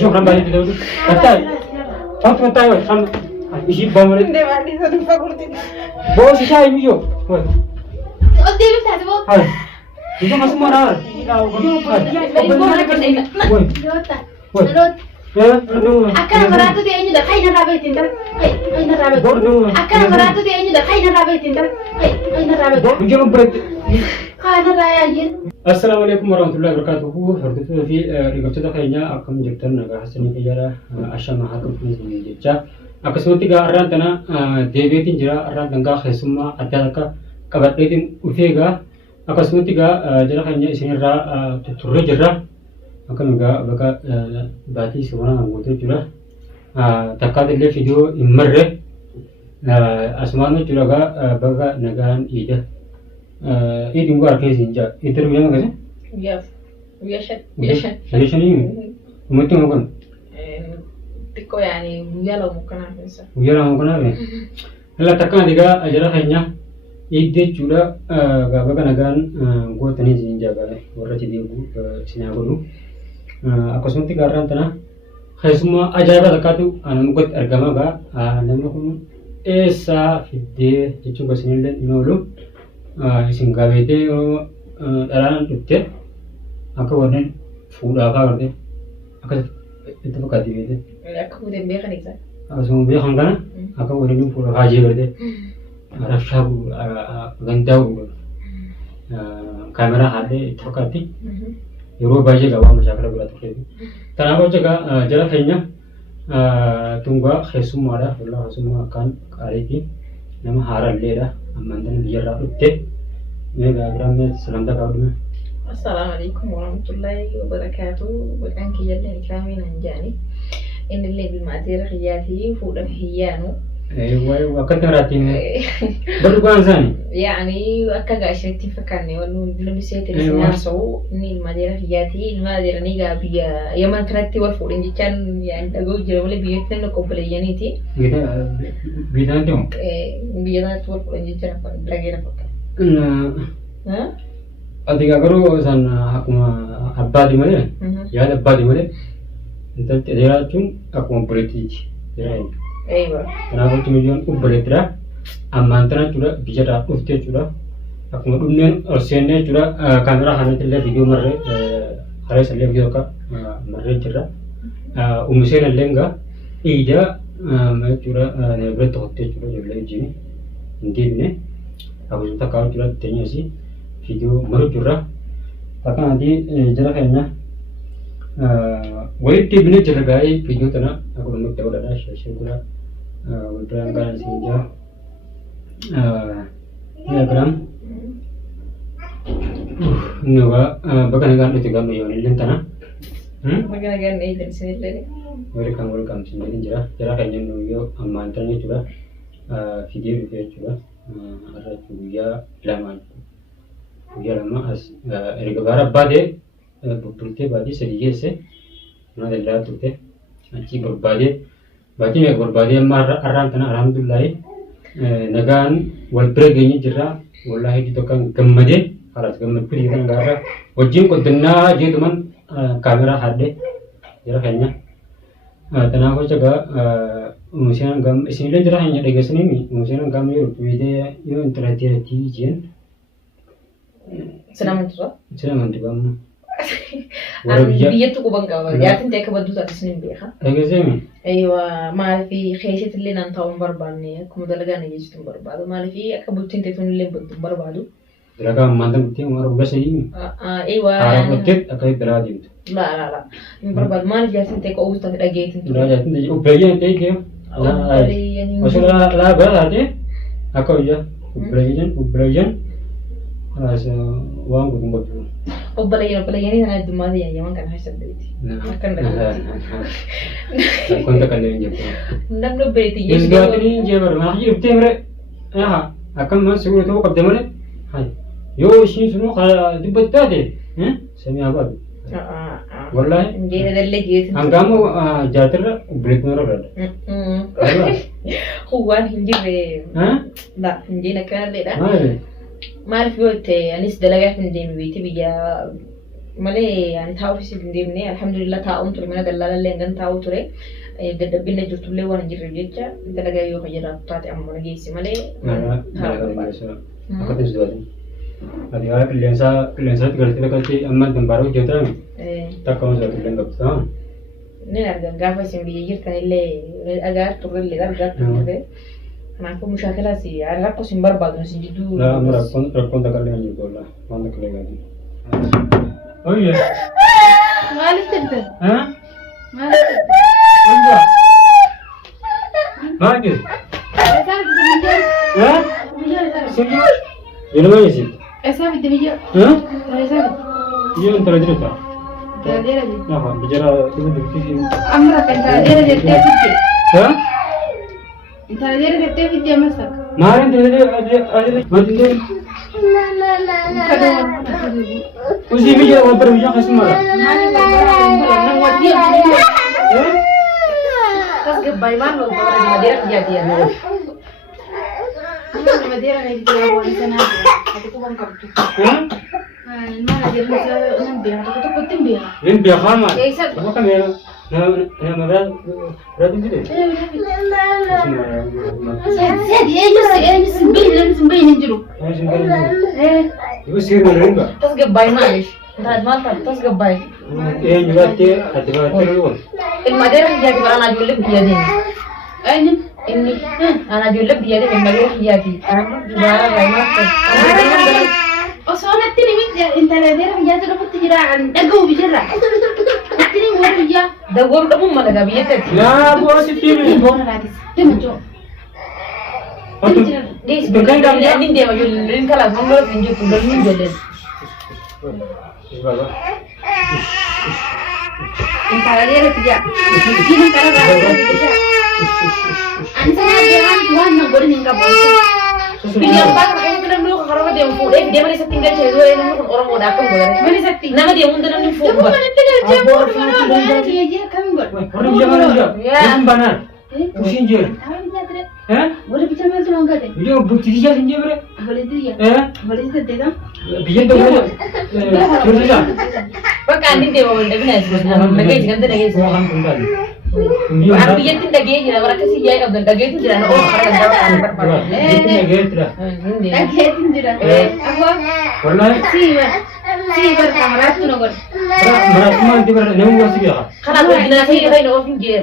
شكرا بالي داود تاي أنت تاي خم يجيب بامري بوس شاي ميو قدي بتاعتي بو هاي يجوا مسمى مرار أكان مراتو دي أني ده خاين رابط إنت خاين رابط أكان مراتو دي أني ده خاين رابط إنت خاين رابط يجوا برد خاين رايين السلام عليكم ورحمة الله وبركاته حركتنا في رجعت خيرنا أكم جبتنا نجا حسني كجرا أشام حكم في الجيجا أكسمتي جا أران تنا ديبيتين جرا أران تنجا خسمة أتاك كبرتين وفيجا أكسمتي جا جرا خيرنا إسني را تطرق جرا أكم جا بكا باتي سوانا نقطة جرا تكاد اللي فيديو مرة أسمانه جرا بكا نجان إيده إيدين قارك يزينجا إنتر ويا ما كذا Yes. ويشان يمين ومتى ما كان تكو يعني يلا ممكن أحسن. ويا ما كنا به هلا تكان ديجا أجرا خيرنا إيدي جورا بكا نجان قوة تاني زينجا كله ورا تدي سيناغلو أكسمتي كاران تنا خيسما أجايبا تكاتو أنا مقت أرجما با أنا مكون إيسا فيدي جتشو بسنيلن نولو isin gabeetee dharaan dhuftee akka warreen fuudhaa fa'aa gartee akka itti fakkaatti beekte. Akka fuudhee beekan ibsa. Akkasuma beekan kana akka warreen fuudhaa haajee gartee rafshaa gandaa kaameraa haadhee itti fakkaatti yeroo baay'ee gabaa mashaakala godhaa turte. Kanaaf hojjaa jala keenya tungaa keessummaadha fuuldura keessummaa akkaan qaaliifi nama haaralleedha. Amantan biarlah update, mega gramnya salam tak kau dulu. Assalamualaikum warahmatullahi wabarakatuh. Bukan kijalan kami nanjani. Ini lebih materi khiyati, fuda khiyanu. Wakat ngeratin. Baru kan يعني أكاد أشرت فكرني وإنه لبسة الناسو إني المدينة خياتي المدينة نيجا بيا يوم كنتي وفور إني كان يعني أقول جرا ولا بيتنا نقبليني تي. بيتنا تيم. بيتنا توفور إني جرا بلاقينا فكر. ها؟ أديك أقولو سان أكما أبادي ماله. يا أبادي ماله. أنت تدير تون أكما بريتيج. أيوة. أنا قلت مليون أبريترا. Amantana juga bicara ufte juga aku ngomongin orsennya juga kamera hanya terlihat video merre hari saya video ka merre cerita umusen lenga ida juga nebret hote juga jadi jini ini aku sudah kau juga tanya sih video merre juga akan nanti jarak hanya wajib tibnya jarak gay video tanah aku mau tahu ada share juga udah angkat sinja ya gram nyoba bahkan kan itu kan yang ini lentana Bagan ini dari sini lagi. welcome sini jera kayaknya nunggu amantannya juga video juga ada juga lama as erga bara bade bukti bade sedikit sih mana dilihat tuh teh aci berbade bagi yang berbade mar arang tanah alhamdulillah nagaan wal berganya jera wallahi itu kan gemade halas gemad pilih kan gara wajib kodena jadi teman kamera hade jera kayaknya tanah aku jaga musian gam sini jera hanya dega sini musian gam itu ide itu interaksi jen Senang itu gam بيتو كوبانكا يعرف انت كبدو تاع سنين بيها اجازمي ايوه ما في خيشت اللي ننتاو برباني كم دلغاني يجتم بربادو ما في اكبوتين تيتون اللي بدو بربادو دلغا ماندم تي مارو بسي ايوه عرفتك اكيد دراجين لا برباد ما نجي انت كو اوستا دغيتين دراجات دي وبريان تي كيو لا لا بلاتي اكو يا وبريان خلاص وان بدو وبلايين أنا دماغي يعني ما كان حاسب بيتي ما كان كنت كلمة جبت نبلو بيتي إيش قاتني جبر ما هي بتمر أكمل ما سويت هو قبل مرة هاي يو شيء شنو خا دبتة سمي أباد والله جينا دللي جيت أنقامو جاتر بريك مرة برد هو هنجي لا هنجينا كان ليه ما أعرف قلت أنيس دلقة من دين بيتي بيجا malee ani taa'u fi hin deemne alhamdulillah taa'uun ture mana dallaalallee hangan taa'u ture dadhabbiin jirtullee waan hin jirreef jecha dalagaa yoo fayyadamu taate amma geessi malee akka tisduwati ati haa qilleensaatti galtee dhaqattee amma dambaara hojjetaa takka waan isaatti illee qabtaa ni argan gaafa isin biyya jirtan illee dhagaa turrellee argaa turre kanaafuu mushaakilaas rakkoo isin barbaadu isin jidduu rakkoon takkallee hin jirtu wallaa waan takka leegaati oyye maaliif jedhan maal jedhu Sini, ini mana sih? Esa bitte biyya. Esa Iya, antara cerita. Dera Nah, bicara itu dikit. Amra kan dera bitte. Hah? Dera bitte bitte masak. Marin ada macam tu. Usi bicara water bicara kasih marah. Nang wadi. tas gabay man lo para di madera jadi ya Madera na dito ako sa na. Ate ko bang kapto. Mana dia bisa nambia, aku tuh penting dia. Ini biar kama. Isa Apa kan ya? Nah, berarti gitu. Saya dia sembilan juru. Ibu sih ngelarin nggak? tas gabay man Entar mantap tas gabay Juga hati terlalu. il madera jadi para anak julep dia din ini anak julep dia din madera jadi anak juga lain Oh soalnya tini mit internetnya dia tuh dapat tiraan, dagu bicara. Tini mau dia. da gom da mum madaga biye tet Nah, gua sih TV. Bona radis. Dia muncul. dis bukan kami din dia majul rin kala ngolo pinju tudal min jelen Internetnya dia. Ini cara radis. Ansa dia tuan nggak ningka bos. Pinjam bang, kayaknya bener dulu kalau dia mau dia mana settinggal cewek ini orang mau datang boleh. Mana setting? Nama dia mundur nanti Kamu foto. mana tinggal cewek mana dia aja kamu gak? Orang bicara aja. Bukan benar. Pusing je. Kamu bicara tidak? Boleh bicara mana tuh enggak deh? Dia bukti dia sendiri bre. Boleh itu ya? Boleh itu deh kan? Biar tu boleh. Terus dia. Bang andi dia mau benda benda sih. Lagi jangan tu lagi. Orang tunggal. Arti dia tidak lagi jadi orang kasih jaya kalau lagi itu jadi orang orang dapat berapa. Itu negara tidak. Lagi itu tidak. Apa? Wallahi. Sih kamera tuh nongol. Mereka cuma di mana nemu gua sih ya. Karena aku dinasti itu ini orang pinggir.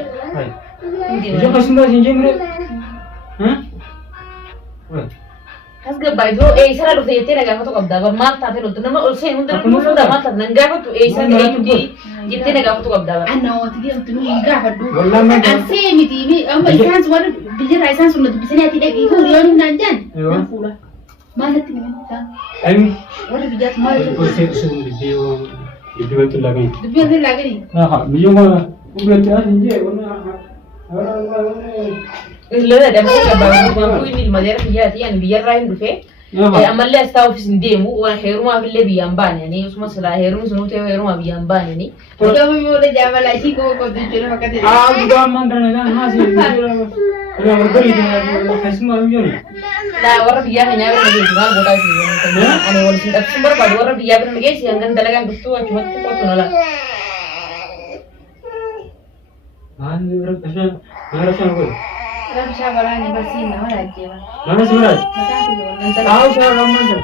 Dia kasih mbak sini bre. Hah? Kas gabay do sana lu tete naga foto kabda ba malta pero tu nama olse mundur mu da malta nanga ko tu sana di jitte naga foto kabda ba Ana waktu dia tuh enggak padu. Wallahi man. Anse miti amma isan suara bijar isan sunnah tuh bisanya tidak iku riyon nanjan. Ewa. Pula. Mana tini minta. Ami. Wala bijar mal. Usi video itu lagi. Dubiya dia lagi nih. Nah, video mah udah ada sini Ila da mu ga ba ku ni madera ya ti an biyar rahin dufe amma la sta office ndemu wa heru ma bille biyan bane ne usman sala heru sunu te heru ma biyan bane ne Yo me voy a llamar a chico con tu chino acá de. Ah, udah mandan na ha sih. Ya, beri dia kasih video ni. la warra biya nya ba ne ba goda shi ani wal sin da sumbar ba warra biya ba ne shi angan dalagan dustu wa cuma ko to nala Man, mana gue? Ram shabara ni basi na wala jewa. Mana sih Raj? Mata tu. Tahu saya ramai tu.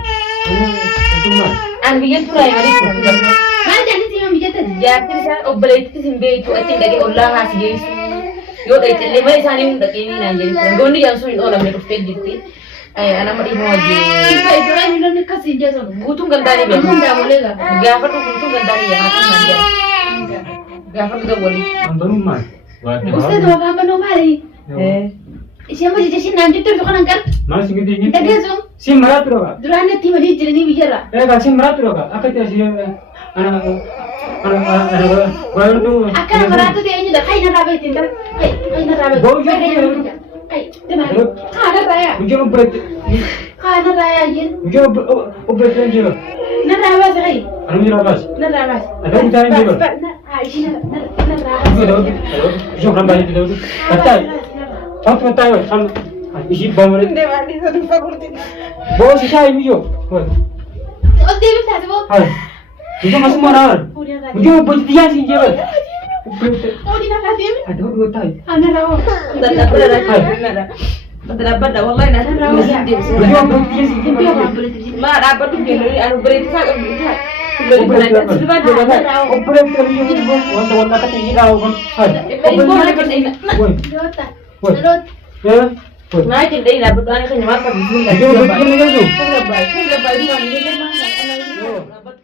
Itu mah. an biyan turai mari ko Mana jadi sih mami jatuh. jatir sa obbalait simbe to atin dage Allah ha sige yo dai telle mai sani mun dake ni nan jeri ko gondi yan so in ola me ko fejjitti ay ana mari mo je Iba itu kan ini ni kasih dia so. gutun gandari be Kamu dah boleh lah. gafa to gutun gandari ya kan nan jeri gafa to wali Baru mah. Ustaz tu apa normal ni? Siapa sih jadi nanti tu kan angkat. Mana sih gitu ni? Dah so. Si marat tu kan? Duran nanti mari jadi ni bicara. Kan si marat tu kan? Aku tiada sih. Anak baru tu. Akan merata dia ini dah kai nak rabai tinggal. Kai nak rabai. Bau je. Kai, tenang. Kana raya. Mungkin berat. Kana raya je. Mungkin berat je. Nak rabai sekali. Anu ni rabas. Nak rabai. Ada ucapan je. Aisyah nak rabai. Itu dah. Jom ramai itu dah. Katai. Apa tahu? Sam. Isi bom ni. Devani satu fakulti Bos saya ini yo. Oh, dia bisa tu. Hai. Itu masuk moral. Dia buat dia sih jawab. Oh di nak dia. Ada dua tay. Anak rawa. Tak dapat dah wallahi nak mesti dia. Dia buat dia sih Dia jawab. apa boleh terjadi? Ma dapat tu dia anu berita sangat berita. Berita sudah ada. Operate kali ini gua wanda kata ini kau kan. Dota. Dot. Ya. Nah kita ini dapat anak kan nyampe di sini. Dia buat dia ni tu. Sudah baik. Sudah baik.